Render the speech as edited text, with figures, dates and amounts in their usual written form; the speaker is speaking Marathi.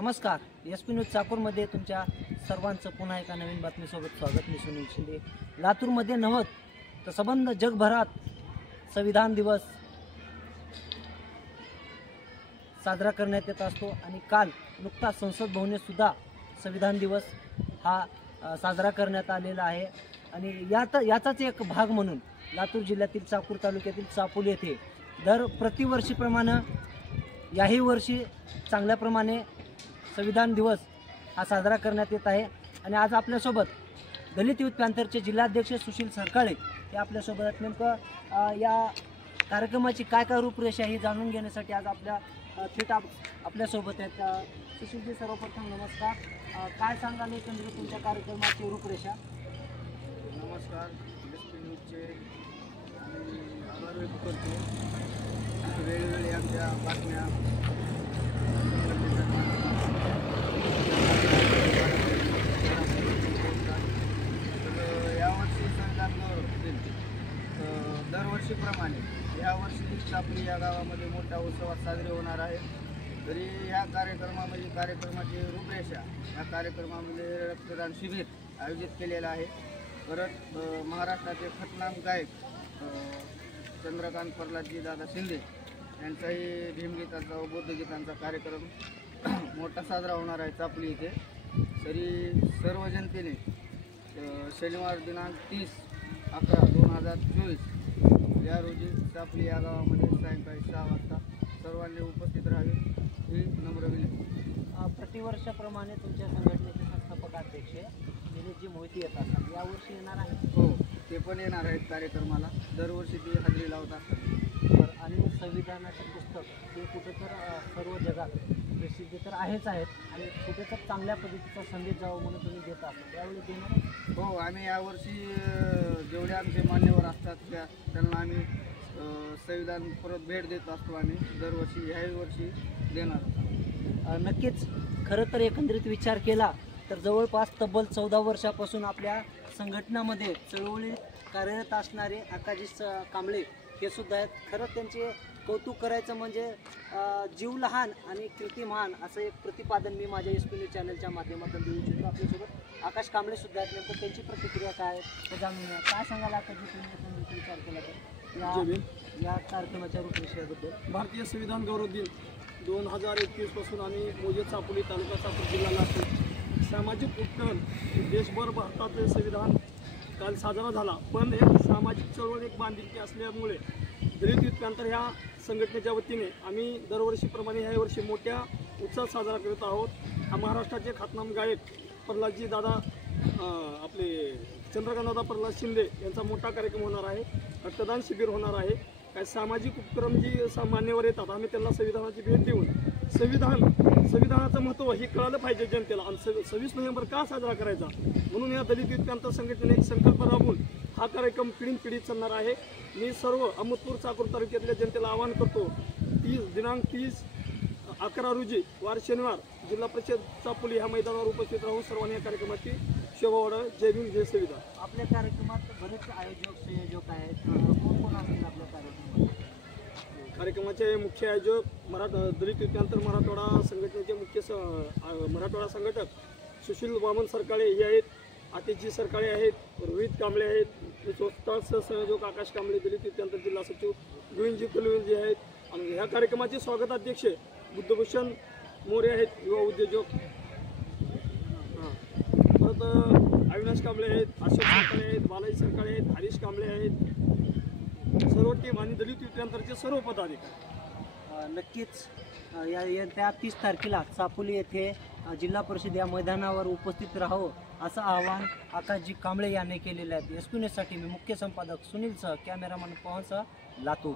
नमस्कार, SP न्यूज चाकूरमध्ये तुमच्या सर्वांचं पुन्हा एका नवीन बातमीसोबत स्वागत. मी सुनील शिंदे. लातूरमध्ये नव्हत तर संबंध जगभरात संविधान दिवस साजरा करण्यात येत असतो आणि काल नुकताच संसद भवनात सुद्धा संविधान दिवस हा साजरा करण्यात आलेला आहे. आणि याचाच एक भाग म्हणून लातूर जिल्ह्यातील चाकूर तालुक्यातील चापोली येथे प्रतिवर्षीप्रमाणे याही वर्षी चांगल्याप्रमाणे संविधान दिवस हा साजरा करण्यात येत आहे. आणि आज आपल्यासोबत दलित युथ पॅन्थरचे जिल्हाध्यक्ष सुशील सरकाळे हे आपल्यासोबत आहेत. नेमकं या कार्यक्रमाची काय रूपरेषा ही जाणून घेण्यासाठी आज थेट आपल्यासोबत आहेत. सुशीलजी, सर्वप्रथम नमस्कार. काय सांगाल एकंदरीत तुमच्या कार्यक्रमाची रूपरेषा? नमस्कार. SP न्यूजचे आम्ही आभार व्यक्त करतो. वेळोवेळी आमच्या बातम्या यावर्षी संविधान दिन दरवर्षीप्रमाणे यावर्षी आपली या गावामध्ये मोठ्या उत्सवात साजरे होणार आहे. तरी या कार्यक्रमाची रूपरेषा या कार्यक्रमामध्ये रक्तदान शिबिर आयोजित केलेलं आहे. परत महाराष्ट्राचे ख्यातनाम गायक चंद्रकांत प्रल्हादजी दादा शिंदे यांचाही भीमगीतांचा व बौद्धगीतांचा कार्यक्रम मोठा साजरा होणार आहे चापली येथे. तरी सर्व जनतेने शनिवार दिनांक 30/11/2024 या रोजी चापली या गावामध्ये सायंकाळी 6 वाजता सर्वांनी उपस्थित राहावे ही नम्र विनंती. प्रतिवर्षाप्रमाणे तुमच्या संघटनेचे संस्थापक अध्यक्ष दिलीपजी मोहिते येत असतात, यावर्षी येणार आहे? हो, ते पण येणार आहेत कार्यक्रमाला. दरवर्षी ती हजेरी लावतात. आणि संविधानाचे पुस्तक ते कुठं तर सर्व जगात प्रसिद्ध तर आहेच आहेत आणि कुठे तर चांगल्या पद्धतीचा संदेश जावं म्हणून तुम्ही देत असता, त्यावेळी देणार? हो, आम्ही यावर्षी जेवढे आमचे मान्यवर असतात त्यांना आम्ही संविधान परत भेट देत असतो. आम्ही दरवर्षी ह्याही वर्षी देणार. नक्कीच. खरं तर एकंदरीत विचार केला तर जवळपास तब्बल 14 वर्षापासून आपल्या संघटनामध्ये चळवळी कार्यरत असणारे आकाजी कांबळे हे सुद्धा आहेत. खरं त्यांचे कौतुक करायचं म्हणजे जीव लहान आणि कृती महान असं एक प्रतिपादन मी माझ्या SP न्यूज चॅनलच्या माध्यमातून देऊ इच्छितो. आपल्यासोबत आकाश कांबळे सुद्धा आहेत. नेमकं त्यांची प्रतिक्रिया काय आहे जाणून घ्या. काय सांगाल आता तुम्ही विचार केला तर या कार्यक्रमाच्या रूपरेषेबद्दल? भारतीय संविधान गौरव दिन 2021 पासून आम्ही मोजे चापोली तालुका चाकूर जिल्हा लातूर सामाजिक उपक्रम देशभर भारताचे संविधान काल साजरा झाला. पण एक सामाजिक चळवळ एक बांधिलकी असल्यामुळे दलित युथ पॅन्थर ह्या संघटनेच्या वतीने आम्ही दरवर्षीप्रमाणे ह्या वर्षी मोठ्या उत्सवात साजरा करत आहोत. हा महाराष्ट्राचे ख्यातनाम गायक प्रल्हादजी दादा आपले चंद्रकांतदादा प्रल्हाद शिंदे यांचा मोठा कार्यक्रम होणार आहे. रक्तदान शिबिर होणार आहे. काही सामाजिक उपक्रम जी मान्यवर येतात आम्ही त्यांना संविधानाची भेट देऊन संविधानाचं महत्त्व हे कळालं पाहिजे जनतेला. आणि 26 नोव्हेंबर का साजरा करायचा म्हणून या दलित युथ पॅन्थर संघटनेने एक संकल्प राबवून हा कार्यक्रम पिढी चालणार आहे. मी सर्व अहमदपूर चाकूर तालुक्यातल्या जनतेला आवाहन करतो. दिनांक 30/11 रोजी वार शनिवार जिल्हा परिषद चापोली ह्या मैदानावर उपस्थित राहून सर्वांनी या कार्यक्रमाची शोभा वाढावी. जय भीम, जय संविधान. आपल्या कार्यक्रमात बरेच संयोजक आहेत. कोण असतील आपल्या कार्यक्रमात? कार्यक्रमाचे मुख्य आयोजक दलित युथ पॅन्थर मराठवाडा संघटनेचे मराठवाडा संघटक सुशील वामन सरकाळे हे आहेत. आतिजी सरकाळे आहेत. रोहित कांबळे आहेत. स्वतः सहसंयोजक आकाश कांबळे दलित युथ पॅन्थर जिल्हा सचिव गोविंदजी कुलविंदजी आहेत. आणि ह्या कार्यक्रमाचे स्वागताध्यक्ष बुद्धभूषण मोरे आहेत, युवा उद्योजक. परत अविनाश कांबळे आहेत, अशोक सरकाळे आहेत, बालाजी सरकाळे आहेत, हरीश कांबळे आहेत. सर्व टीम आणि दलित युथ पॅन्थरचे सर्व पदाधिकारी. नक्कीच त्या 30 तारखेला चापोली येथे जिल्हा परिषद या मैदानावर उपस्थित राहावं असं आवाहन आकाशजी कांबळे यांनी केलेलं आहे. SP न्यूजसाठी मी मुख्य संपादक सुनीलसह कॅमेरामॅन पवनसह लातूर.